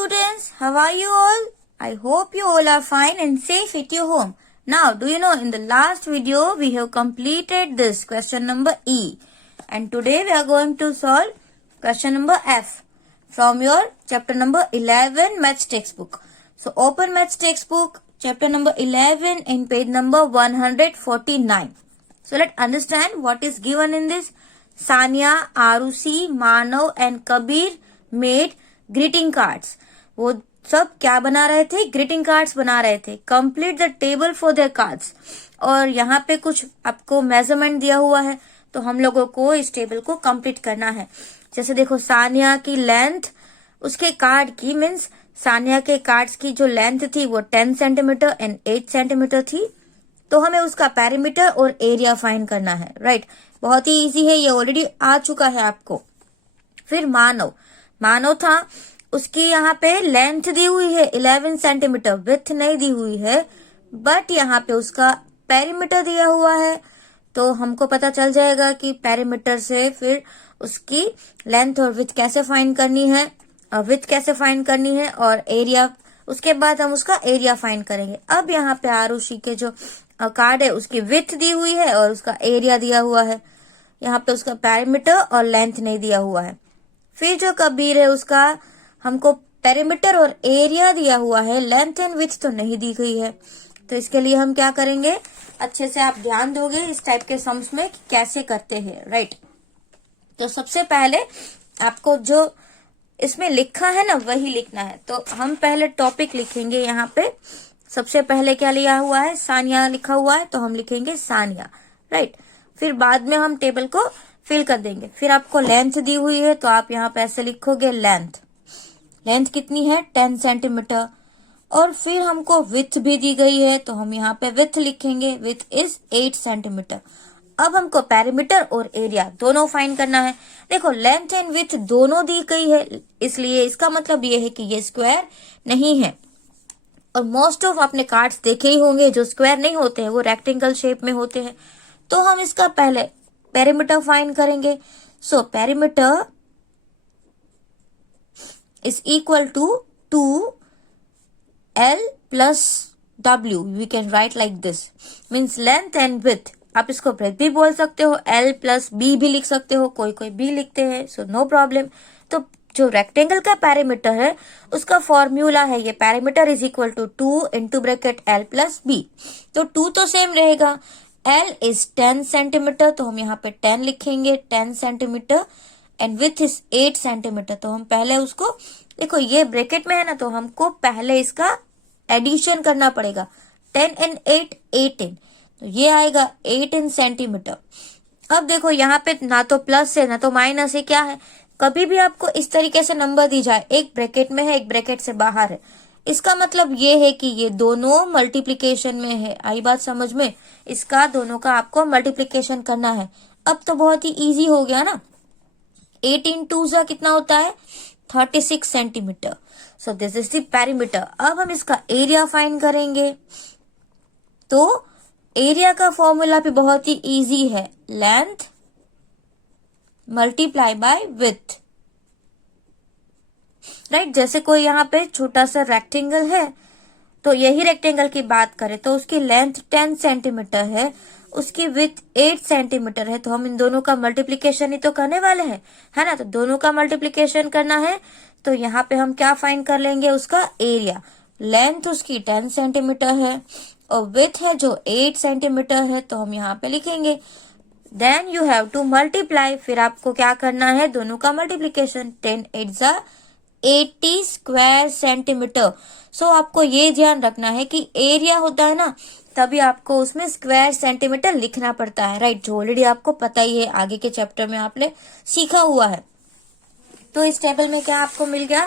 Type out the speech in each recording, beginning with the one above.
students, how are you all? I hope you all are fine and safe at your home. Now, do you know in the last video we have completed this question number E, and today we are going to solve question number F from your chapter number 11 maths textbook. So open maths textbook chapter number 11 in page number 149. So let's understand what is given in this. Sania, Arushi, Manav and Kabir made greeting cards. वो सब क्या बना रहे थे? Greeting cards बना रहे थे. Complete the table for their cards. और यहाँ पे कुछ आपको मेजरमेंट दिया हुआ है, तो हम लोगों को इस टेबल को कंप्लीट करना है. जैसे देखो, सानिया की लेंथ उसके कार्ड की मीन्स सानिया के कार्ड्स की जो लेंथ थी वो 10 सेंटीमीटर एंड 8 सेंटीमीटर थी. तो हमें उसका पैरामीटर और एरिया फाइंड करना है. राइट, बहुत ही इजी है, ये ऑलरेडी आ चुका है आपको. फिर मानव था, उसकी यहाँ पे लेंथ दी हुई है 11 सेंटीमीटर, विड्थ नहीं दी हुई है, बट यहाँ पे उसका पेरीमीटर दिया हुआ है. तो हमको पता चल जाएगा कि पेरीमीटर से फिर उसकी लेंथ और विड्थ कैसे फाइंड करनी है, विड्थ कैसे फाइंड करनी है और एरिया, उसके बाद हम उसका एरिया फाइंड करेंगे. अब यहाँ पे आरुषि के जो कार्ड है उसकी विड्थ दी हुई है और उसका एरिया दिया हुआ है. यहाँ पे उसका पेरीमीटर और लेंथ नहीं दिया हुआ है. फिर जो कबीर है उसका हमको पेरीमीटर और एरिया दिया हुआ है, लेंथ एंड विड्थ तो नहीं दी गई है. तो इसके लिए हम क्या करेंगे, अच्छे से आप ध्यान दोगे इस टाइप के सम्स में कि कैसे करते हैं. राइट, तो सबसे पहले आपको जो इसमें लिखा है ना वही लिखना है. तो हम पहले टॉपिक लिखेंगे. यहाँ पे सबसे पहले क्या लिया हुआ है, सानिया लिखा हुआ है, तो हम लिखेंगे सानिया. राइट, फिर बाद में हम टेबल को फिल कर देंगे. फिर आपको लेंथ दी हुई है तो आप यहाँ पे ऐसे लिखोगे लेंथ कितनी है 10 सेंटीमीटर. और फिर हमको विड्थ भी दी गई है तो हम यहाँ पे विड्थ लिखेंगे, विड्थ इज 8 सेंटीमीटर. अब हमको पेरीमीटर और एरिया दोनों फाइंड करना है. देखो, लेंथ एंड विड्थ दोनों दी गई है, इसलिए इसका मतलब ये है कि ये स्क्वायर नहीं है. और मोस्ट ऑफ आपने कार्ड्स देखे ही होंगे जो स्क्वायर नहीं होते हैं, वो रेक्टेंगल शेप में होते हैं. तो हम इसका पहले पेरीमीटर फाइंड करेंगे. So perimeter is equal to 2L plus W. We can write like this. Means length and width. आप इसको breadth भी बोल सकते हो, L plus B भी लिख सकते हो, कोई B लिखते हैं, so no problem. तो जो रेक्टेंगल का पैरामीटर है उसका फॉर्मूला है ये, parameter is equal to 2 into bracket L plus B. तो 2 तो सेम रहेगा. L इज 10 सेंटीमीटर, तो हम यहाँ पे 10 लिखेंगे, 10 centimetre. And with is 8 centimetre. तो हम पहले उसको, देखो ये ब्रैकेट में है ना, तो हमको पहले इसका एडिशन करना पड़ेगा. 10 एंड 8 18, तो ये आएगा 18 सेंटीमीटर. अब देखो यहाँ पे ना तो प्लस है ना तो माइनस है, क्या है, कभी भी आपको इस तरीके से नंबर दी जाए, एक ब्रैकेट में है एक ब्रैकेट से बाहर है, इसका मतलब ये है कि ये दोनों मल्टीप्लीकेशन में है. आई बात समझ में, इसका दोनों का आपको मल्टीप्लीकेशन करना है. अब तो बहुत ही इजी हो गया ना. 18 2 सा कितना होता है 36 centimetre. So this is the perimeter. अब हम इसका एरिया फाइंड करेंगे. तो एरिया का फॉर्मूला भी बहुत ही इजी है, length multiply bye width. Right, जैसे कोई यहाँ पे छोटा सा रेक्टेंगल है, तो यही रेक्टेंगल की बात करें तो उसकी लेंथ 10 सेंटीमीटर है, उसकी विड्थ 8 सेंटीमीटर है. तो हम इन दोनों का मल्टीप्लीकेशन ही तो करने वाले हैं, है ना. तो दोनों का मल्टीप्लीकेशन करना है, तो यहाँ पे हम क्या फाइंड कर लेंगे, उसका एरिया. लेंथ उसकी 10 सेंटीमीटर है और विड्थ है जो 8 सेंटीमीटर है, तो हम यहाँ पे लिखेंगे. Then you have to multiply. फिर आपको क्या करना है, दोनों का मल्टीप्लीकेशन. 10 8 जा 80 स्क्वायर सेंटीमीटर. सो आपको ये ध्यान रखना है कि एरिया होता है ना, तभी आपको उसमें स्क्वायर सेंटीमीटर लिखना पड़ता है. राइट, जो ऑलरेडी आपको पता ही है, आगे के चैप्टर में आपने सीखा हुआ है. तो इस टेबल में क्या आपको मिल गया,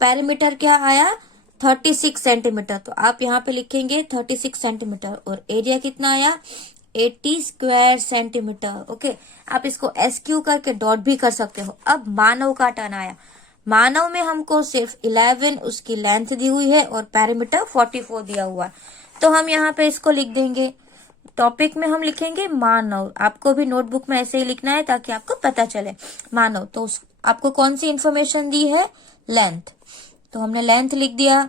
पेरीमीटर क्या आया 36 सेंटीमीटर. तो आप यहाँ पे लिखेंगे 36 सेंटीमीटर और एरिया कितना आया 80 स्क्वायर सेंटीमीटर. ओके, आप इसको SQ करके डॉट भी कर सकते हो. अब मानव का टर्न आया. मानव में हमको सिर्फ 11 उसकी लेंथ दी हुई है और पैरामीटर 44 दिया हुआ है. तो हम यहाँ पे इसको लिख देंगे. टॉपिक में हम लिखेंगे मानव. आपको भी नोटबुक में ऐसे ही लिखना है ताकि आपको पता चले मानव. तो आपको कौन सी इंफॉर्मेशन दी है, लेंथ. तो हमने लेंथ लिख दिया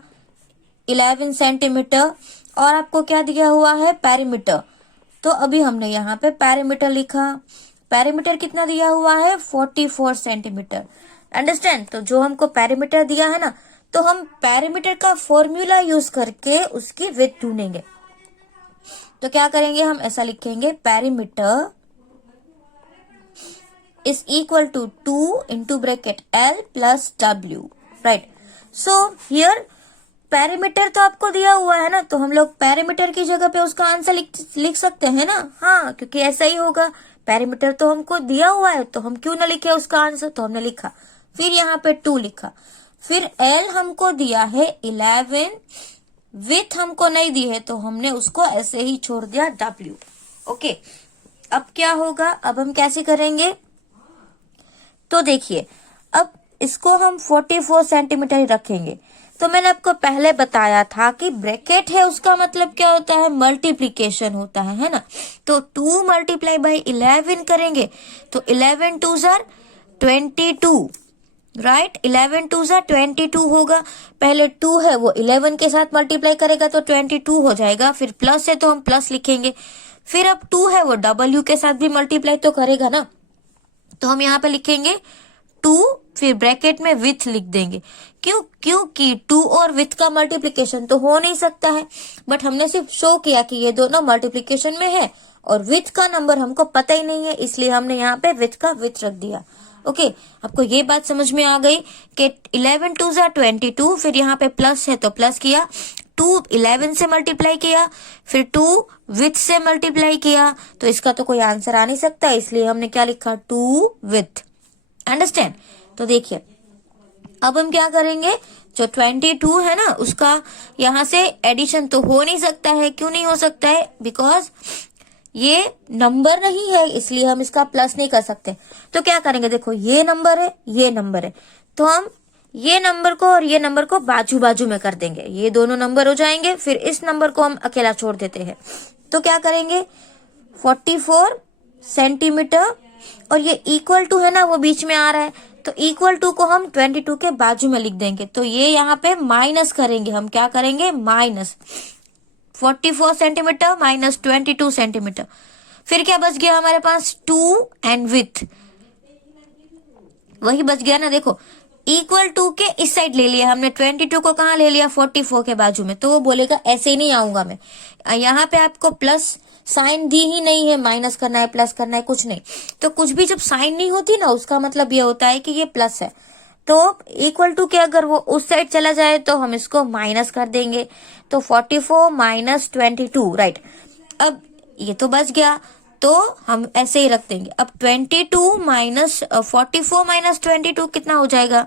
11 सेंटीमीटर और आपको क्या दिया हुआ है पेरीमीटर। तो अभी हमने यहाँ पे पेरीमीटर लिखा, पेरीमीटर कितना दिया हुआ है 44 सेंटीमीटर। अंडरस्टैंड। तो जो हमको पेरीमीटर दिया है ना, तो हम पेरीमीटर का फॉर्मूला यूज करके उसकी विड्थ ढूंढेंगे। तो क्या करेंगे, हम ऐसा लिखेंगे perimeter is equal to 2 into bracket L plus W, right. So here perimeter तो आपको दिया हुआ है ना, तो हम लोग पेरीमीटर की जगह पे उसका आंसर लिख सकते हैं ना। हाँ, क्योंकि ऐसा ही होगा, पेरीमीटर तो हमको दिया हुआ है तो हम क्यों ना लिखे उसका आंसर। तो हमने लिखा, फिर यहाँ पे 2 लिखा, फिर L हमको दिया है 11, विथ हमको नहीं दी है तो हमने उसको ऐसे ही छोड़ दिया W। ओके, अब क्या होगा, अब हम कैसे करेंगे, तो देखिए अब इसको हम 44 सेंटीमीटर ही रखेंगे। तो मैंने आपको पहले बताया था कि ब्रैकेट है उसका मतलब क्या होता है, मल्टीप्लीकेशन होता है ना। तो 2 मल्टीप्लाई बाई 11 करेंगे तो 11 2 जार 22, राइट। 11 2 जार 22 होगा। पहले 2 है वो 11 के साथ मल्टीप्लाई करेगा तो 22 हो जाएगा, फिर प्लस है तो हम प्लस लिखेंगे, फिर अब 2 है वो W के साथ भी मल्टीप्लाई तो करेगा ना, तो हम यहाँ पे लिखेंगे 2, फिर ब्रैकेट में विथ लिख देंगे। क्योंकि 2 और विथ का मल्टीप्लिकेशन तो हो नहीं सकता है, बट हमने सिर्फ शो किया कि ये दोनों मल्टीप्लिकेशन में है और विथ का नंबर हमको पता ही नहीं है, इसलिए हमने यहाँ पे विथ का विथ रख दिया। ओके, आपको ये बात समझ में आ गई कि 11 2 जार 22, फिर यहाँ पे प्लस है तो प्लस किया, 2 11 से मल्टीप्लाई किया, फिर 2 विथ से मल्टीप्लाई किया, तो इसका तो कोई आंसर आ नहीं सकता, इसलिए हमने क्या लिखा 2 विथ। अंडरस्टैंड। तो देखिए अब हम क्या करेंगे, जो 22 है ना उसका यहाँ से एडिशन तो हो नहीं सकता है। क्यों नहीं हो सकता है, बिकॉज ये नंबर नहीं है, इसलिए हम इसका प्लस नहीं कर सकते। तो क्या करेंगे, देखो ये नंबर है, ये नंबर है, तो हम ये नंबर को और ये नंबर को बाजू बाजू में कर देंगे, ये दोनों नंबर हो जाएंगे, फिर इस नंबर को हम अकेला छोड़ देते हैं। तो क्या करेंगे 44 सेंटीमीटर और ये इक्वल टू है ना वो बीच में आ रहा है, तो इक्वल टू को हम 22 के बाजू में लिख देंगे। तो ये यहाँ पे माइनस करेंगे, हम क्या करेंगे माइनस 44 सेंटीमीटर माइनस 22 सेंटीमीटर, फिर क्या बच गया हमारे पास 2 एंड विथ, वही बच गया ना। देखो इक्वल टू के इस साइड ले लिया हमने, 22 को कहाँ ले लिया 44 के बाजू में, तो वो बोलेगा ऐसे ही नहीं आऊंगा मैं। यहाँ पे आपको प्लस साइन दी ही नहीं है, माइनस करना है प्लस करना है कुछ नहीं। तो कुछ भी जब साइन नहीं होती ना उसका मतलब ये होता है कि ये प्लस है। तो इक्वल टू के अगर वो उस साइड चला जाए तो हम इसको माइनस कर देंगे, तो 44 माइनस 22, राइट। अब ये तो बच गया तो हम ऐसे ही रख देंगे। अब 22 माइनस 44 माइनस 22 कितना हो जाएगा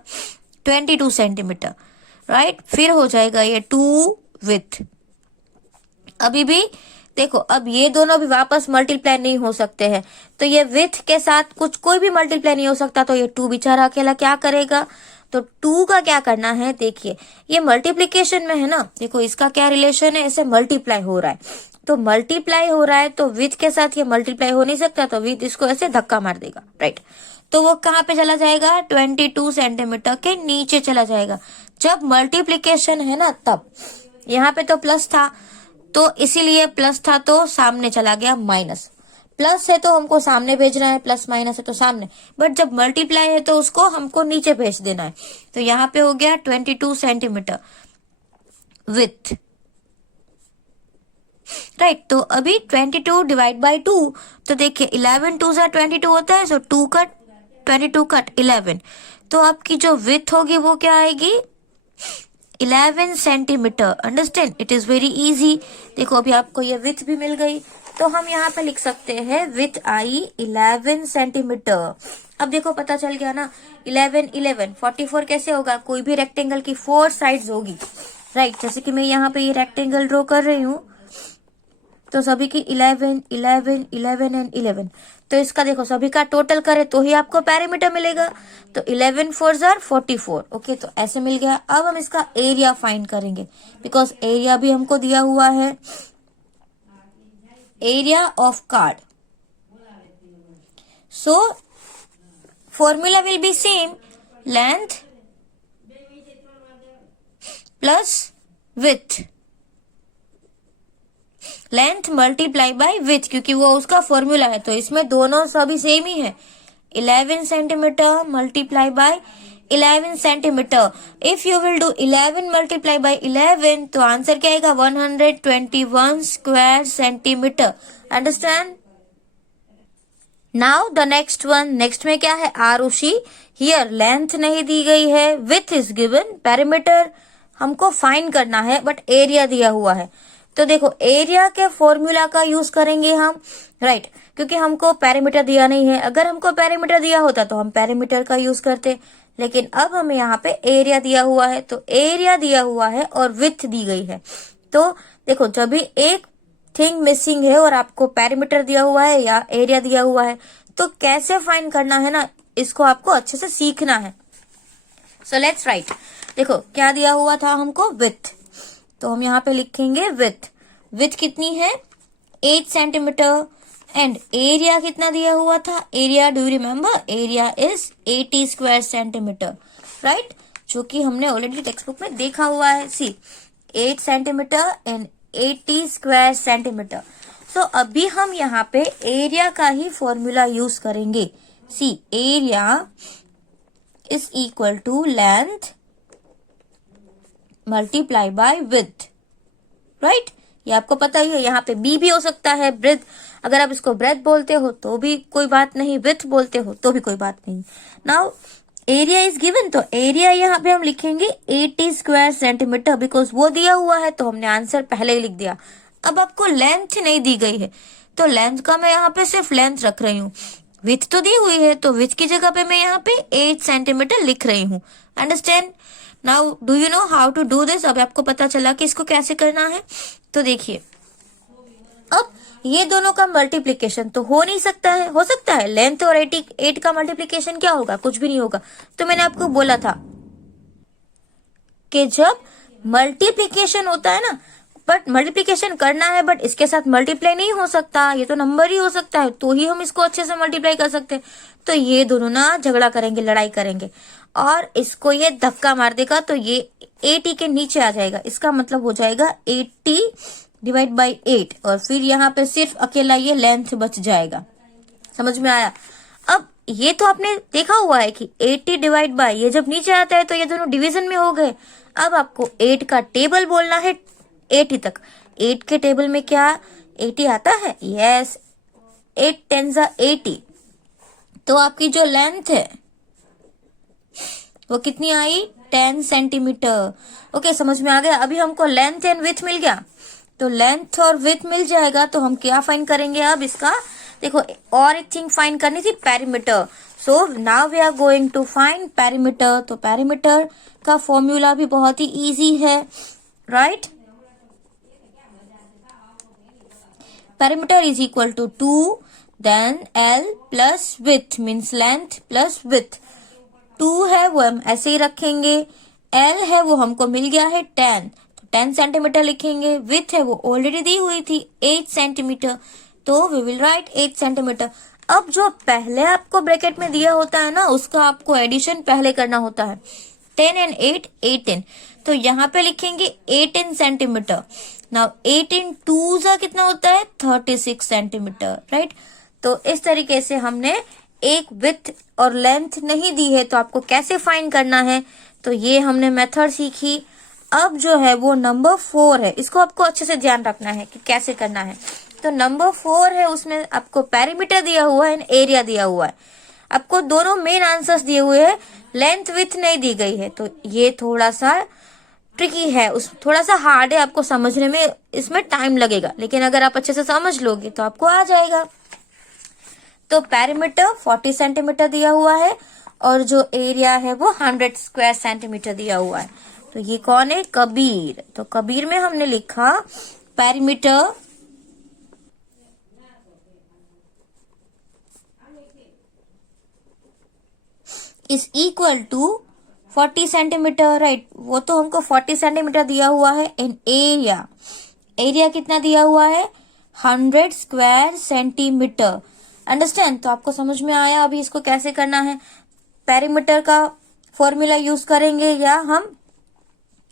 22 सेंटीमीटर, राइट। फिर हो जाएगा ये 2 विथ। अभी भी देखो अब ये दोनों भी वापस मल्टीप्लाई नहीं हो सकते हैं, तो ये विथ के साथ कुछ कोई भी मल्टीप्लाई नहीं हो सकता, तो ये 2 बेचारा अकेला क्या करेगा। तो 2 का क्या करना है, देखिए ये मल्टीप्लीकेशन में है ना, देखो इसका क्या रिलेशन है, ऐसे मल्टीप्लाई हो रहा है, तो मल्टीप्लाई हो रहा है तो विथ के साथ ये मल्टीप्लाई हो नहीं सकता, तो विथ इसको ऐसे धक्का मार देगा, राइट। तो वो कहाँ पे चला जाएगा 22 सेंटीमीटर के नीचे चला जाएगा। जब मल्टीप्लीकेशन है ना तब यहाँ पे तो प्लस था, तो इसीलिए प्लस था तो सामने चला गया माइनस, प्लस है तो हमको सामने भेजना है, प्लस माइनस है तो सामने, बट जब मल्टीप्लाई है तो उसको हमको नीचे भेज देना है। तो यहाँ पे हो गया 22 सेंटीमीटर विथ, राइट। तो अभी 22 डिवाइड बाई 2, तो देखिए 11 2 सा 22 होता है, सो 2 कट 22 कट 11, तो आपकी जो विथ होगी वो क्या आएगी 11 centimetre. Understand, it is very easy. देखो अभी आपको ये विथ भी मिल गई, तो हम यहाँ पे लिख सकते हैं विथ आई 11 सेंटीमीटर। अब देखो पता चल गया ना 11 11 44 कैसे होगा, कोई भी रेक्टेंगल की 4 साइड्स होगी, राइट। जैसे कि मैं यहाँ पे ये रेक्टेंगल ड्रॉ कर रही हूँ, तो सभी की 11 11 11 एंड 11, तो इसका देखो सभी का टोटल करे तो ही आपको पेरीमीटर मिलेगा। तो 11 4 जार 44, ओके, तो ऐसे मिल गया। अब हम इसका एरिया फाइंड करेंगे, बिकॉज एरिया भी हमको दिया हुआ है, area of card. So formula will be same, length plus with, length multiply by with, क्योंकि वो उसका फॉर्मूला है, तो इसमें दोनों सभी सेम ही है। 11 centimetre multiply by 11 centimetre. If you will do 11 multiply by 11 तो आंसर क्या आएगा? 121 square centimetre. Understand? Now the next one, next में क्या है? आरुषि, हियर लेंथ नहीं दी गई है, विथ इज गिवन, पेरीमीटर हमको फाइंड करना है बट एरिया दिया हुआ है। तो देखो एरिया के फॉर्मूला का यूज करेंगे हम, राइट, क्योंकि हमको पेरीमीटर दिया नहीं है। अगर हमको पेरीमीटर दिया होता तो हम पेरीमीटर का यूज करते, लेकिन अब हमें यहाँ पे एरिया दिया हुआ है, तो एरिया दिया हुआ है और विथ दी गई है। तो देखो जब भी एक थिंग मिसिंग है और आपको पेरीमीटर दिया हुआ है या एरिया दिया हुआ है, तो कैसे फाइंड करना है ना, इसको आपको अच्छे से सीखना है। So let's write. देखो क्या दिया हुआ था हमको? विथ, तो हम यहाँ पे लिखेंगे विथ। विथ कितनी है? 8 सेंटीमीटर। एंड एरिया कितना दिया हुआ था? Area, do you remember? Area is 80 square centimetre, right, जो कि हमने ऑलरेडी टेक्स्ट बुक में देखा हुआ है। सी 8 सेंटीमीटर एंड 80 स्क्वायर सेंटीमीटर। सो अभी हम यहाँ पे एरिया का ही फॉर्मूला यूज करेंगे। See area is equal to length multiply by with, right, ये आपको पता ही है। यहाँ पे बी भी हो सकता है, ब्रेथ, अगर आप इसको ब्रेथ बोलते हो तो भी कोई बात नहीं, विथ बोलते हो तो भी कोई बात नहीं। नाउ एरिया इज गिवन, तो एरिया यहाँ पे हम लिखेंगे 80 स्क्वायर सेंटीमीटर, बिकॉज वो दिया हुआ है तो हमने आंसर पहले ही लिख दिया। अब आपको लेंथ नहीं दी गई है, तो लेंथ का मैं यहाँ पे सिर्फ लेंथ रख रही हूँ। विथ तो दी हुई है, तो विथ की जगह पे मैं यहाँ पे 8 सेंटीमीटर लिख रही हूँ। Understand? Now do you know how to do this? अब आपको पता चला कि इसको कैसे करना है। तो देखिए, अब ये दोनों का मल्टीप्लीकेशन तो हो नहीं सकता है, हो सकता है लेंथ और 8 का मल्टीप्लीकेशन क्या होगा? कुछ भी नहीं होगा। तो मैंने आपको बोला था कि जब मल्टीप्लीकेशन होता है ना, बट मल्टीप्लीकेशन करना है बट इसके साथ मल्टीप्लाई नहीं हो सकता, ये तो नंबर ही हो सकता है, तो ही हम इसको अच्छे से मल्टीप्लाई कर सकते हैं। तो ये दोनों ना झगड़ा करेंगे, लड़ाई करेंगे, और इसको ये धक्का मार देगा तो ये 80 के नीचे आ जाएगा। इसका मतलब हो जाएगा 80 डिवाइड बाई 8, और फिर यहाँ पे सिर्फ अकेला ये लेंथ बच जाएगा। समझ में आया? अब ये तो आपने देखा हुआ है कि 80 डिवाइड बाई, ये जब नीचे आता है तो ये दोनों डिवीजन में हो गए। अब आपको 8 का टेबल बोलना है 80 तक। 8 के टेबल में क्या 80 आता है? यस, 8 10 80। तो आपकी जो लेंथ है वो कितनी आई? 10 सेंटीमीटर। ओके, समझ में आ गया? अभी हमको लेंथ एंड विथ मिल गया, तो लेंथ और विथ मिल जाएगा, तो हम क्या फाइंड करेंगे अब इसका? देखो और एक थिंग फाइंड करनी थी, perimeter. So now we are going to find perimeter. तो पेरीमीटर का फॉर्मूला भी बहुत ही इजी है, right? Perimeter is equal to 2 then L plus width, means length plus width. 2 है वो हम ऐसे ही रखेंगे, L है वो हमको मिल गया है 10, तो 10 सेंटीमीटर लिखेंगे। विथ है वो ऑलरेडी दी हुई थी 8 सेंटीमीटर, तो वी विल राइट 8 सेंटीमीटर। अब जो पहले आपको ब्रैकेट में दिया होता है ना, उसका आपको एडिशन पहले करना होता है। 10 एंड 8 18, तो यहाँ पे लिखेंगे 18 सेंटीमीटर। नाउ 18 2 जा कितना होता है? 36 सेंटीमीटर, राइट? तो इस तरीके से हमने एक विथ और लेंथ नहीं दी है, तो आपको कैसे फाइंड करना है, तो ये हमने मेथड सीखी। अब जो है वो नंबर 4 है, इसको आपको अच्छे से ध्यान रखना है कि कैसे करना है। तो नंबर 4 है, उसमें आपको पेरीमीटर दिया हुआ है एंड एरिया दिया हुआ है। आपको दोनों मेन आंसर्स दिए हुए हैं, लेंथ विथ नहीं दी गई है, तो ये थोड़ा सा ट्रिकी है, उस थोड़ा सा हार्ड है, आपको समझने में इसमें टाइम लगेगा, लेकिन अगर आप अच्छे से समझ लोगे तो आपको आ जाएगा। तो पेरीमीटर 40 सेंटीमीटर दिया हुआ है और जो एरिया है वो 100 स्क्वायर सेंटीमीटर दिया हुआ है। तो ये कौन है? कबीर। तो कबीर में हमने लिखा perimeter is equal to 40 centimetre, right? वो तो हमको 40 सेंटीमीटर दिया हुआ है। इन एरिया, एरिया कितना दिया हुआ है? 100 स्क्वायर सेंटीमीटर। अंडरस्टैंड? तो आपको समझ में आया अभी इसको कैसे करना है? पेरीमीटर का फॉर्मूला यूज करेंगे या हम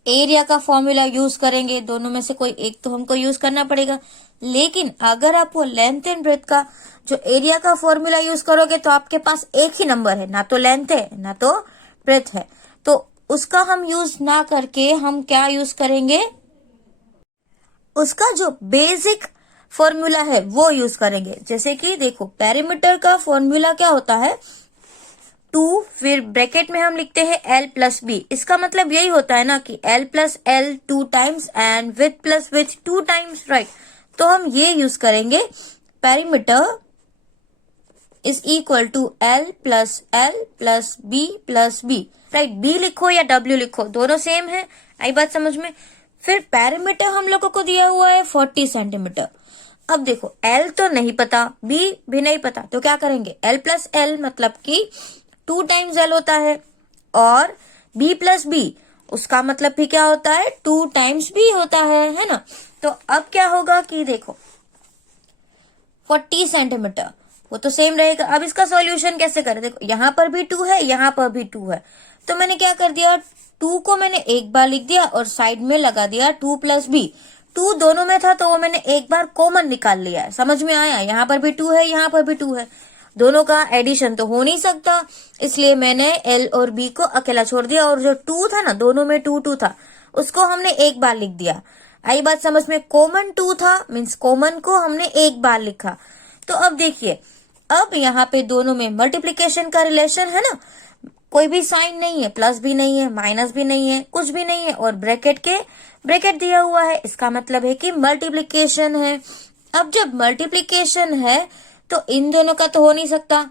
एरिया का फॉर्मूला यूज करेंगे, दोनों में से कोई एक तो हमको यूज करना पड़ेगा। लेकिन अगर आप वो लेंथ एंड ब्रेथ का जो एरिया का फॉर्मूला यूज करोगे तो आपके पास एक ही नंबर है, ना तो लेंथ है ना तो ब्रेथ है, तो उसका हम यूज ना करके हम क्या यूज करेंगे, उसका जो बेसिक फॉर्मूला है वो यूज करेंगे। जैसे कि देखो, पेरीमीटर का फॉर्मूला क्या होता है, 2, फिर ब्रैकेट में हम लिखते हैं L प्लस बी। इसका मतलब यही होता है ना कि L plus L 2 times and width plus width 2 times, right. तो हम ये यूज करेंगे, perimeter is equal to L plus B plus B, right. B लिखो या W लिखो, दोनों सेम है, आई बात समझ में। फिर पेरीमीटर हम लोगों को दिया हुआ है 40 सेंटीमीटर। अब देखो, L तो नहीं पता, B भी नहीं पता, तो क्या करेंगे, L प्लस L मतलब कि 2 टाइम्स L होता है, और B प्लस B उसका मतलब भी क्या होता है, 2 टाइम्स B होता है ना। तो अब क्या होगा कि देखो 40 सेंटीमीटर वो तो सेम रहेगा। अब इसका सॉल्यूशन कैसे करें, देखो यहाँ पर भी 2 है, यहाँ पर भी 2 है, तो मैंने क्या कर दिया, 2 को मैंने एक बार लिख दिया और साइड में लगा दिया 2 प्लस बी। 2 दोनों में था तो वो मैंने एक बार कॉमन निकाल लिया है, समझ में आया। यहाँ पर भी 2 है, यहाँ पर भी 2 है, दोनों का एडिशन तो हो नहीं सकता, इसलिए मैंने L और B को अकेला छोड़ दिया, और जो 2 था ना, दोनों में 2 था, उसको हमने एक बार लिख दिया। आई बात समझ में, कॉमन 2 था, मीन्स कॉमन को हमने एक बार लिखा। तो अब देखिए, अब यहाँ पे दोनों में मल्टीप्लीकेशन का रिलेशन है ना, कोई भी साइन नहीं है, प्लस भी नहीं है, माइनस भी नहीं है, कुछ भी नहीं है, और ब्रैकेट दिया हुआ है, इसका मतलब है कि मल्टीप्लीकेशन है। अब जब मल्टीप्लीकेशन है तो इन दोनों का तो हो नहीं सकता,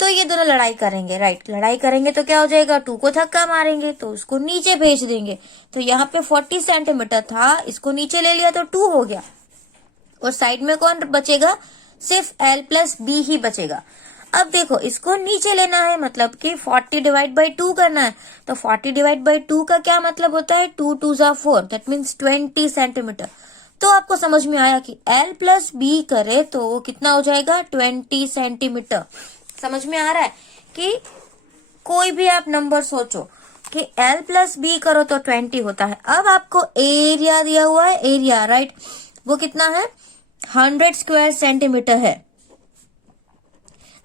तो ये दोनों लड़ाई करेंगे, राइट। लड़ाई करेंगे तो क्या हो जाएगा, 2 को धक्का मारेंगे तो उसको नीचे भेज देंगे। तो यहाँ पे 40 सेंटीमीटर था, इसको नीचे ले लिया तो 2 हो गया, और साइड में कौन बचेगा, सिर्फ L प्लस बी ही बचेगा। अब देखो, इसको नीचे लेना है, मतलब कि 40 डिवाइड बाई 2 करना है, तो 40 डिवाइड बाई 2 का क्या मतलब होता है, 2 2 जा 4, दैट मीन्स 20 सेंटीमीटर। तो आपको समझ में आया कि L प्लस बी करे तो वो कितना हो जाएगा, 20 सेंटीमीटर। समझ में आ रहा है कि कोई भी आप नंबर सोचो कि L प्लस बी करो तो 20 होता है। अब आपको एरिया दिया हुआ है, एरिया, राइट, वो कितना है, 100 स्क्वायर सेंटीमीटर है।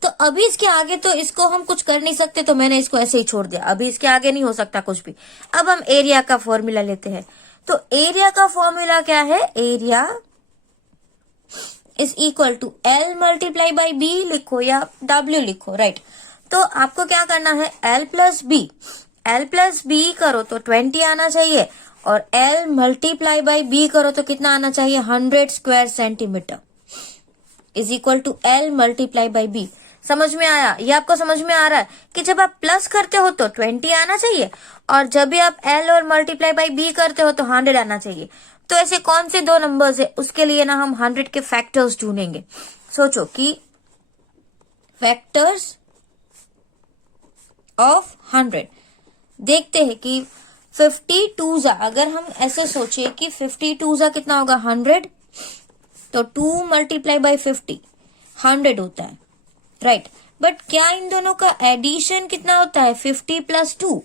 तो अभी इसके आगे तो इसको हम कुछ कर नहीं सकते, तो मैंने इसको ऐसे ही छोड़ दिया, अभी इसके आगे नहीं हो सकता कुछ भी। अब हम एरिया का फॉर्मूला लेते हैं। तो एरिया का फॉर्मूला क्या है, area is equal to L multiply by B लिखो या W लिखो, राइट। तो आपको क्या करना है, L प्लस बी करो तो 20 आना चाहिए, और L मल्टीप्लाई बाई बी करो तो कितना आना चाहिए, 100 square centimetre is equal to L multiply by B. समझ में आया, ये आपको समझ में आ रहा है कि जब आप प्लस करते हो तो 20 आना चाहिए, और जब भी आप L और मल्टीप्लाई बाई बी करते हो तो 100 आना चाहिए। तो ऐसे कौन से दो नंबर्स है, उसके लिए ना हम 100 के फैक्टर्स ढूंढेंगे। सोचो कि फैक्टर्स ऑफ 100, देखते हैं कि 52 जा, अगर हम ऐसे सोचे कि 52 जा कितना होगा, 100, तो 2 मल्टीप्लाई बाई 50 100 होता है, राइट। बट क्या इन दोनों का एडिशन कितना होता है, 50 प्लस 2,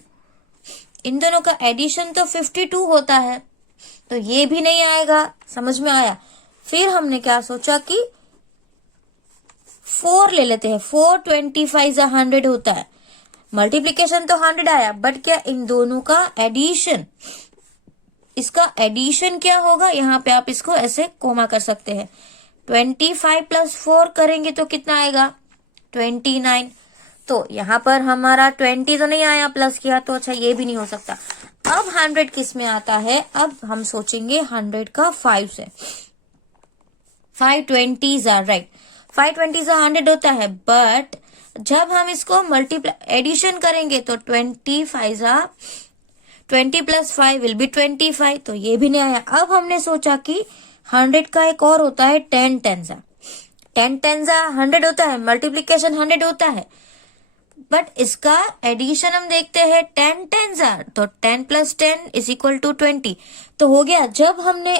इन दोनों का एडिशन तो 52 होता है, तो ये भी नहीं आएगा। समझ में आया। फिर हमने क्या सोचा कि 4 ले लेते हैं, 4 25 जा 100 होता है, मल्टीप्लीकेशन तो 100 आया, बट क्या इन दोनों का एडिशन, इसका एडिशन क्या होगा, यहाँ पे आप इसको ऐसे कोमा कर सकते हैं, 25 प्लस 4 करेंगे तो कितना आएगा, 29। तो यहाँ पर हमारा 20 तो नहीं आया, प्लस किया तो अच्छा ये भी नहीं हो सकता। अब 100 किस में आता है, अब हम सोचेंगे 100 का 5 से, 5 20s आर, राइट, 5 20s 100 होता है, बट जब हम इसको मल्टीप्लाई एडिशन करेंगे तो 25 20 प्लस 5 विल बी 25, तो ये भी नहीं आया। अब हमने सोचा कि 100 का एक और होता है 10 10 100 होता है, मल्टीप्लीकेशन 100 होता है, बट इसका एडिशन हम देखते हैं 10 10 तो 10 प्लस 10 इज इक्वल टू 20, तो हो गया। जब हमने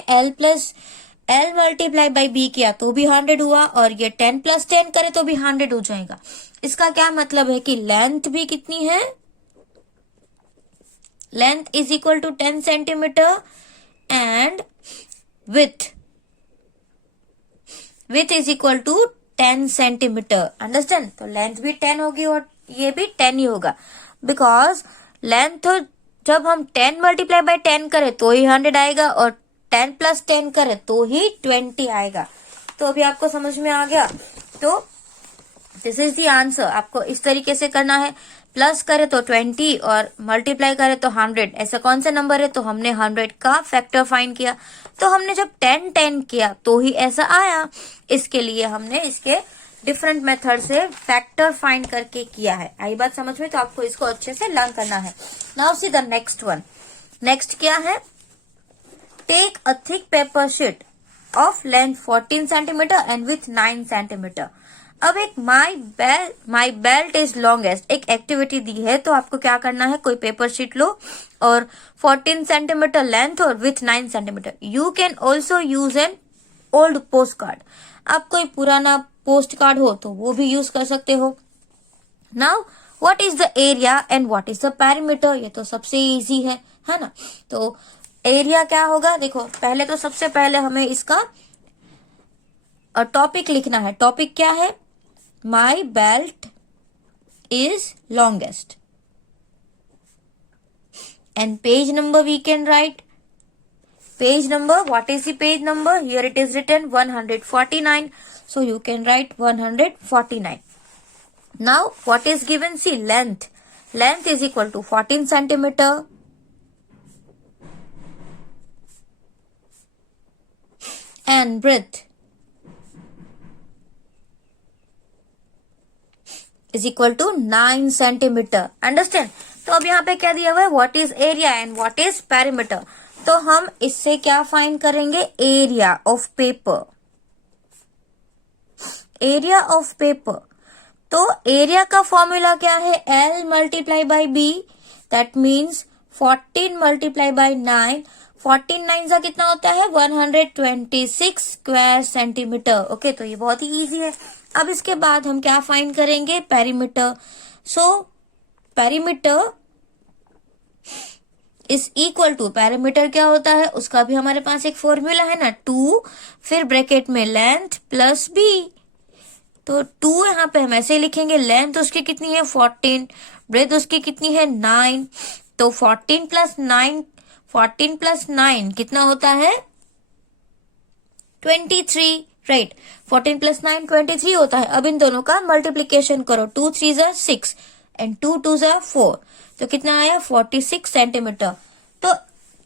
L मल्टीप्लाई बाई बी किया तो भी 100 हुआ, और ये 10 प्लस 10 करे तो भी 100 हो जाएगा। इसका क्या मतलब है कि लेंथ भी कितनी है, length is equal to 10 centimeter and width is equal to 10 centimetre. Understand. तो लेंथ भी 10 होगी और ये भी 10 ही होगा, बिकॉज लेंथ जब हम 10 मल्टीप्लाई बाय 10 करें तो ही 100 आएगा और 10 प्लस 10 करें तो ही 20 आएगा. तो अभी आपको समझ में आ गया. तो दिस इज द आंसर. आपको इस तरीके से करना है. प्लस करे तो 20 और मल्टीप्लाई करे तो 100. ऐसा कौन सा नंबर है? तो हमने 100 का फैक्टर फाइंड किया. तो हमने जब 10 किया तो ही ऐसा आया. इसके लिए हमने इसके डिफरेंट मेथड से फैक्टर फाइंड करके किया है. आई बात समझ में? तो आपको इसको अच्छे से लर्न करना है. Now see the next one. Next क्या है? Take a thick paper sheet of length 14 centimetre and width 9 centimetre. अब एक माई बेल्ट इज लॉन्गेस्ट एक एक्टिविटी दी है. तो आपको क्या करना है? कोई पेपर शीट लो और 14 सेंटीमीटर लेंथ और with 9 centimetre. You can also use an old post card. आप कोई पुराना पोस्ट कार्ड हो तो वो भी यूज कर सकते हो. Now what is the area and what is the perimeter? ये तो सबसे इजी है ना. तो एरिया क्या होगा? देखो, पहले तो सबसे पहले हमें इसका टॉपिक लिखना है. टॉपिक क्या है? My belt is longest. And page number we can write. Page number, what is the page number? Here it is written 149. So you can write 149. Now what is given? See, length. Length is equal to 14 centimeter. And breadth is equal to 9 centimetre. Understand. तो अब यहाँ पे क्या दिया हुआ है? What is area and what is perimeter. तो हम इससे क्या फाइंड करेंगे? Area of paper. Area of paper. तो एरिया का फॉर्मूला क्या है? L multiply by B. That means 14 multiply by 9. 14 9 का कितना होता है? 126 स्क्वायर सेंटीमीटर. ओके, तो ये बहुत ही इजी है. अब इसके बाद हम क्या फाइंड करेंगे? Perimeter. So perimeter is equal to, perimeter क्या होता है उसका भी हमारे पास एक फॉर्मूला है ना, 2 फिर ब्रैकेट में लेंथ प्लस बी. तो 2 यहाँ पे हम ऐसे लिखेंगे. लेंथ उसकी कितनी है? 14. ब्रेथ उसकी कितनी है? 9. तो 14 प्लस 9 कितना होता है? 23. राइट. 14 प्लस 9 23 होता है. अब इन दोनों का मल्टीप्लीकेशन करो. 2 3 ज़ा 6 एंड 2 2 ज़ा 4. तो कितना आया? 46 सेंटीमीटर. तो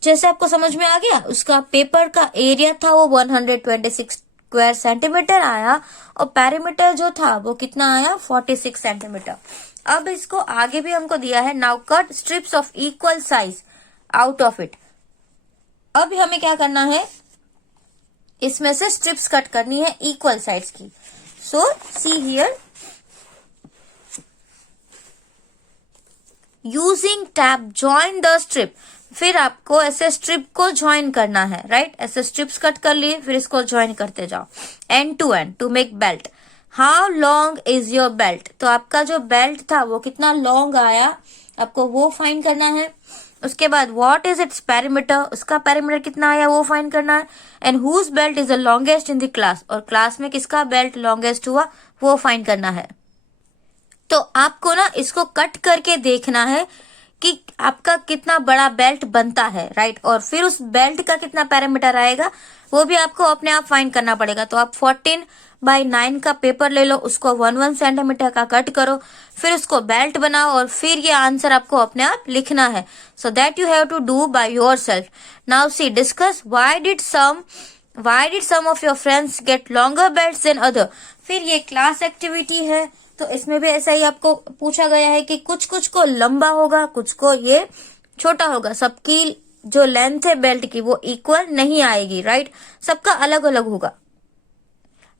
जैसे आपको समझ में आ गया, उसका पेपर का एरिया था वो 126 स्क्वायर सेंटीमीटर आया और पेरीमीटर जो था वो कितना आया? 46 सेंटीमीटर. अब इसको आगे भी हमको दिया है. Now cut strips of equal size out of it. अब हमें क्या करना है? इसमें से स्ट्रिप्स कट करनी है इक्वल साइड्स की. So see here, using tab join the strip. फिर आपको ऐसे स्ट्रिप को ज्वाइन करना है. राइट. ऐसे स्ट्रिप्स कट कर लिए, फिर इसको ज्वाइन करते जाओ and to end to make belt. How long is your belt? तो आपका जो बेल्ट था वो कितना लॉन्ग आया, आपको वो फाइंड करना है. उसके बाद व्हाट इज इट्स पेरीमीटर? उसका पेरीमीटर कितना आया वो फाइंड करना है. And whose belt is the longest in the class? और क्लास में किसका बेल्ट लॉन्गेस्ट हुआ वो फाइंड करना है. तो आपको ना इसको कट करके देखना है कि आपका कितना बड़ा बेल्ट बनता है. राइट. और फिर उस बेल्ट का कितना पेरीमीटर आएगा वो भी आपको अपने आप फाइंड करना पड़ेगा. तो आप 14 बाई 9 का पेपर ले लो, उसको 1 सेंटीमीटर का कट करो, फिर उसको बेल्ट बनाओ और फिर ये आंसर आपको अपने आप लिखना है. So that you have to do by yourself. Now see, discuss why did some of your friends get longer belts than other. फिर ये क्लास एक्टिविटी है तो इसमें भी ऐसा ही आपको पूछा गया है कि कुछ कुछ को लंबा होगा, कुछ को ये छोटा होगा. सबकी जो लेंथ है बेल्ट की वो इक्वल नहीं आएगी. राइट. सबका अलग अलग होगा.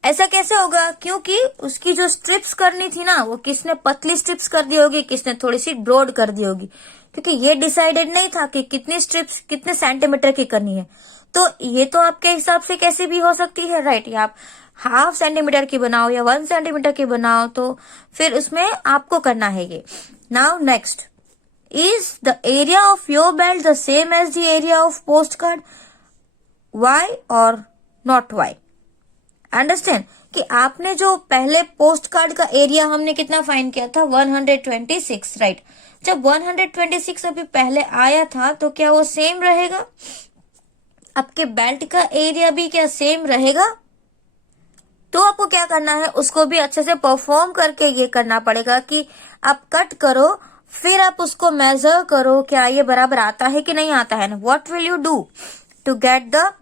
ऐसा कैसे होगा? क्योंकि उसकी जो स्ट्रिप्स करनी थी ना, वो किसने पतली स्ट्रिप्स कर दी होगी, किसने थोड़ी सी ब्रॉड कर दी होगी. क्योंकि ये डिसाइडेड नहीं था कि कितनी स्ट्रिप्स कितने सेंटीमीटर की करनी है. तो ये तो आपके हिसाब से कैसे भी हो सकती है. राइट. या आप 1/2 सेंटीमीटर की बनाओ या 1 सेंटीमीटर की बनाओ, तो फिर उसमें आपको करना है ये. Now next, is the area of your belt the same as the area of postcard? Why or not why? Understand कि आपने जो पहले पोस्ट कार्ड का एरिया हमने कितना फाइंड किया था 126, राइट। जब 126 अभी पहले आया था तो क्या वो सेम रहेगा? आपके बेल्ट का एरिया भी क्या सेम रहेगा? तो आपको क्या करना है, उसको भी अच्छे से परफॉर्म करके ये करना पड़ेगा कि आप कट करो, फिर आप उसको मेजर करो क्या ये बराबर आता है कि नहीं आता है ना। What will you do to get the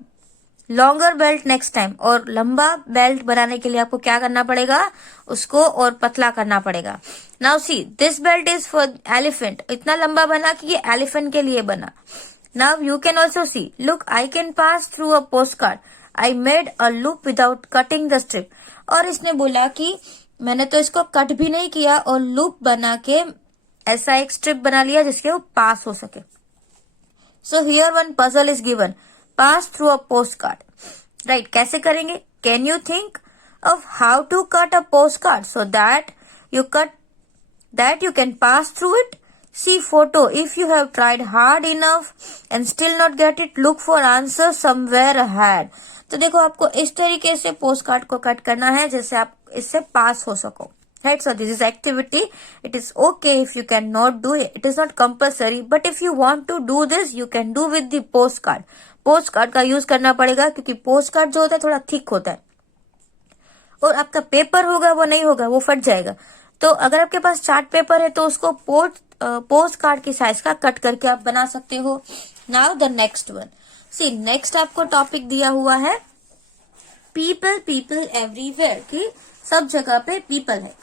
longer belt next time? और लंबा बेल्ट बनाने के लिए आपको क्या करना पड़ेगा, उसको और पतला करना पड़ेगा। Now see, this belt is for elephant, इतना लंबा बना कि ये एलिफेंट के लिए बना। Now you can also see, look I can pass through a post card, I made a loop without cutting the strip. और इसने बोला कि मैंने तो इसको कट भी नहीं किया और लूप बना के ऐसा एक स्ट्रिप बना लिया जिसके वो पास हो सके। So here one puzzle is given, pass through a post card, right. कैसे करेंगे? Can you think of how to cut a post card so that you can pass through it? See photo. If you have tried hard enough and still not get it, look for answer somewhere ahead. तो देखो, आपको इस तरीके से post card को cut करना है जैसे आप इससे पास हो सको, right? So this is activity. It is okay if you cannot do it. It is not compulsory. But if you want to do this, you can do with the postcard. postcard का use करना पड़ेगा क्योंकि postcard जो होता है थोड़ा thick होता है और आपका पेपर होगा वो नहीं होगा, वो फट जाएगा। तो अगर आपके पास चार्ट पेपर है तो उसको पोस्ट कार्ड की साइज का कट करके आप बना सकते हो। Now the next one, see next आपको टॉपिक दिया हुआ है पीपल एवरीवेयर, की सब जगह पे पीपल है।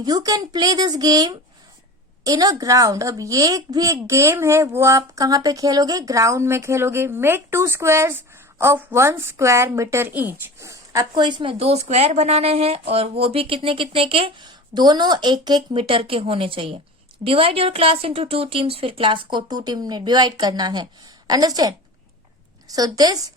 You can play this game in a ground. अब ये भी एक गेम है, वो आप कहाँ पे खेलोगे? ग्राउंड में खेलोगे। Make 2 squares of 1 square metre each. आपको इसमें 2 स्क्वायर बनाने हैं और वो भी कितने कितने के? दोनों 1-1 मीटर के होने चाहिए। Divide your class into 2 teams, फिर क्लास को 2 टीम में डिवाइड करना है। Understand? So this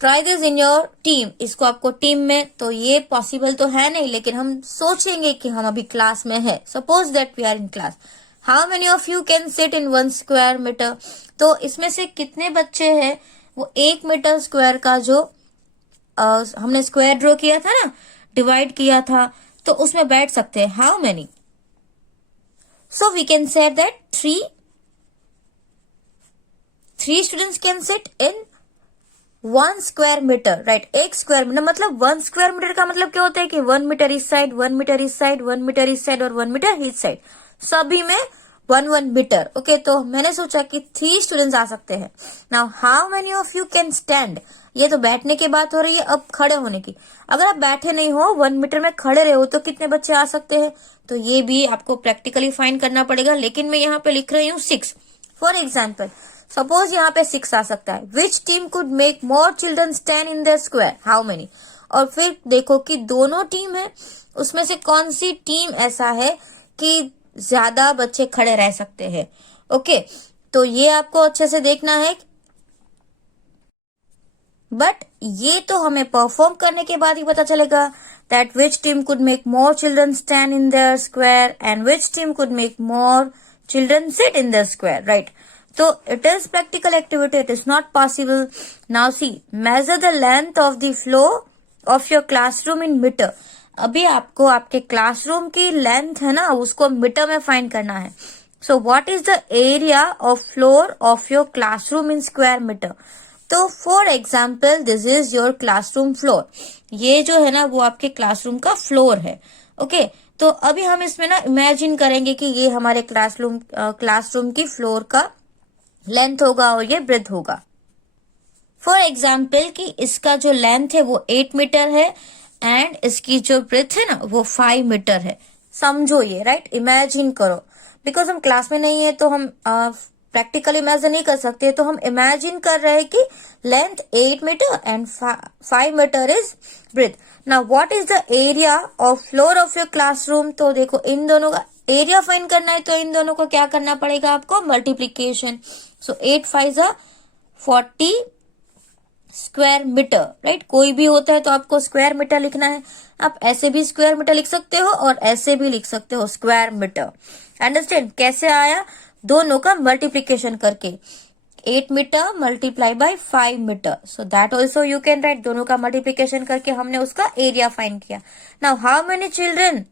try this in your team. इसको आपको टीम में, तो ये पॉसिबल तो है नहीं, लेकिन हम सोचेंगे कि हम अभी क्लास में है। Suppose that we are in class. How many of you can sit in 1 square metre? तो इसमें से कितने बच्चे हैं वो 1 मीटर स्क्वायर का जो हमने स्क्वायर ड्रॉ किया था ना, डिवाइड किया था, तो उसमें बैठ सकते हैं? How many? So we can say that 3 students can sit in 1 square metre, right. 1 square metre मतलब 1 स्क्वायर मीटर का मतलब क्या होता है कि 1 मीटर इस साइड, 1 मीटर इस साइड, 1 मीटर इस साइड और 1 मीटर इस साइड, सभी में 1 मीटर। ओके, तो मैंने सोचा कि 3 स्टूडेंट्स आ सकते हैं। Now how many of you can stand? ये तो बैठने की बात हो रही है, अब खड़े होने की। अगर आप बैठे नहीं हो, 1 मीटर में खड़े रहे हो, तो कितने बच्चे आ सकते हैं? तो ये भी आपको प्रैक्टिकली फाइंड करना पड़ेगा, लेकिन मैं यहाँ पे लिख रही हूँ 6। फॉर एग्जाम्पल, सपोज यहाँ पे 6 आ सकता है। Which team could make more children stand in their square? How many? और फिर देखो कि दोनों टीम है, उसमें से कौन सी टीम ऐसा है कि ज्यादा बच्चे खड़े रह सकते हैं। ओके, तो ये आपको अच्छे से देखना है। बट ये तो हमें परफॉर्म करने के बाद ही पता चलेगा that which team could make more children stand in their square and which team could make more children sit in their square, right. तो it is practical activity, it is not possible. Now see, measure the length of the floor of your classroom in meter. अभी आपको आपके classroom की length है ना, उसको metre में find करना है। So what is the area of floor of your classroom in square meter? तो for example, this is your classroom floor. ये जो है ना वो आपके क्लासरूम का फ्लोर है। ओके, तो अभी हम इसमें ना इमेजिन करेंगे कि ये हमारे क्लासरूम की फ्लोर का लेंथ होगा और ये ब्रेथ होगा। फॉर एग्जाम्पल कि इसका जो लेंथ है वो 8 मीटर है एंड इसकी जो ब्रेथ है ना वो 5 मीटर है। समझो ये, राइट। इमेजिन करो, बिकॉज हम क्लास में नहीं है तो हम प्रैक्टिकली इमेजिन नहीं कर सकते, तो हम इमेजिन कर रहे हैं कि length 8 metre and 5 metre is breadth. Now what is the area of floor of your classroom? तो देखो, इन दोनों का एरिया फाइंड करना है, तो इन दोनों को क्या करना पड़ेगा आपको? मल्टीप्लीकेशन। सो 8 5 40 स्क्वायर मीटर, राइट। कोई भी होता है तो आपको स्क्वायर मीटर लिखना है। आप ऐसे भी स्क्वायर मीटर लिख सकते हो और ऐसे भी लिख सकते हो स्क्वायर मीटर। अंडरस्टैंड? कैसे आया? दोनों का मल्टीप्लीकेशन करके 8 metre multiply by 5 metre, so that also you can write. दोनों का मल्टीप्लीकेशन करके हमने उसका एरिया फाइंड किया। Now how many children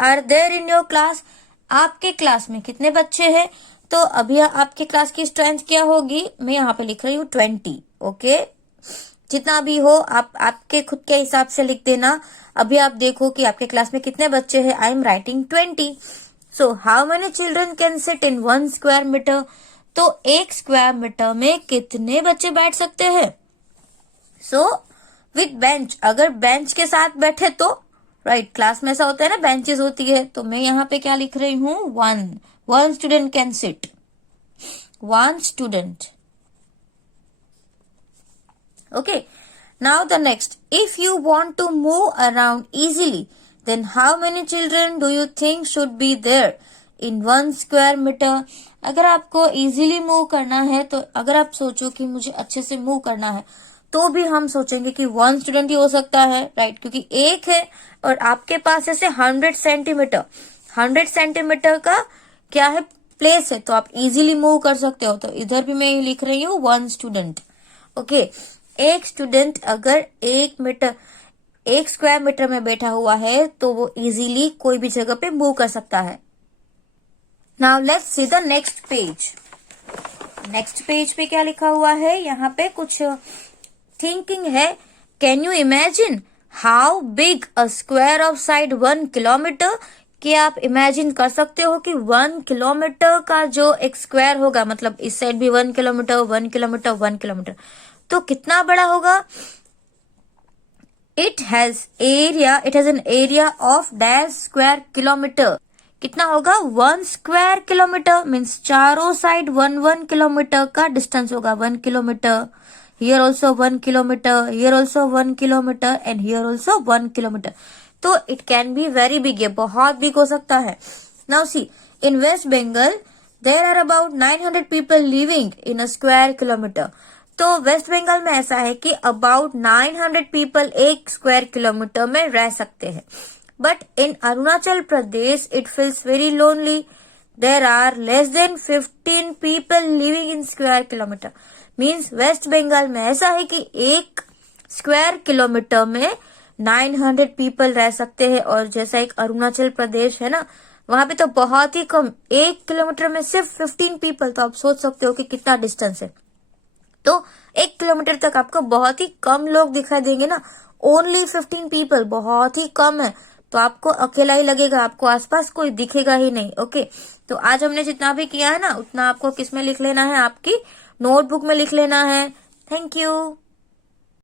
are there in your class, आपके क्लास में कितने बच्चे हैं? तो अभी आपके क्लास की स्ट्रेंथ क्या होगी, मैं यहाँ पे लिख रही हूँ 20। ओके, जितना भी हो आप आपके खुद के हिसाब से लिख देना। अभी आप देखो कि आपके क्लास में कितने बच्चे हैं। I am writing 20। So how many children can sit in 1 square metre, तो 1 स्क्वायर मीटर में कितने बच्चे बैठ सकते हैं? सो विथ बेंच, अगर बेंच के साथ बैठे तो राइट, क्लास में ऐसा होता है ना, बेंचेस होती है, तो मैं यहाँ पे क्या लिख रही हूँ, 1 student can sit, 1 student. Okay, now the next, if you want to move around easily, then how many children do you think should be there in 1 square meter? अगर आपको easily move करना है, तो अगर आप सोचो कि मुझे अच्छे से move करना है, तो भी हम सोचेंगे कि 1 स्टूडेंट ही हो सकता है, राइट, क्योंकि एक है और आपके पास ऐसे 100 सेंटीमीटर का क्या है, प्लेस है, तो आप इजीली मूव कर सकते हो। तो इधर भी मैं लिख रही हूँ 1 स्टूडेंट। ओके, एक स्टूडेंट अगर 1 स्क्वायर मीटर में बैठा हुआ है तो वो इजीली कोई भी जगह पे मूव कर सकता है। Now let's see the next page. Next page पे क्या लिखा हुआ है, यहाँ पे कुछ थिंकिंग है। Can you imagine how big a square of side 1 kilometre, कि आप इमेजिन कर सकते हो कि 1 किलोमीटर का जो एक स्क्वायर होगा, मतलब इस साइड भी 1 किलोमीटर 1 किलोमीटर 1 किलोमीटर, तो कितना बड़ा होगा? It has an area of dash square kilometre. कितना होगा? 1 स्क्वायर किलोमीटर मीन्स चारों साइड 1 किलोमीटर का डिस्टेंस होगा। 1 kilometre, here also 1 kilometre, here also 1 kilometre and here also 1 kilometre. तो it can be very big, ये बहुत बिग हो सकता है। Now see, in West Bengal there are about 900 people living in a square kilometre. तो वेस्ट बंगाल में ऐसा है कि अबाउट 900 पीपल 1 स्क्वायर किलोमीटर में रह सकते हैं। But in Arunachal Pradesh it feels very lonely, there are less than 15 people living in square kilometre. Means West Bengal में ऐसा है कि 1 स्क्वायर किलोमीटर में 900 पीपल रह सकते हैं, और जैसा एक अरुणाचल प्रदेश है ना, वहां पे तो बहुत ही कम, 1 किलोमीटर में सिर्फ 15 पीपल। तो आप सोच सकते हो कि कितना डिस्टेंस है। तो 1 किलोमीटर तक आपको बहुत ही कम लोग दिखाई देंगे ना, ओनली 15 पीपल, बहुत ही कम है, तो आपको अकेला ही लगेगा, आपको आसपास कोई दिखेगा ही नहीं। ओके, तो आज हमने जितना भी किया है ना, उतना आपको किस में लिख लेना है, आपकी नोटबुक में लिख लेना है। Thank you.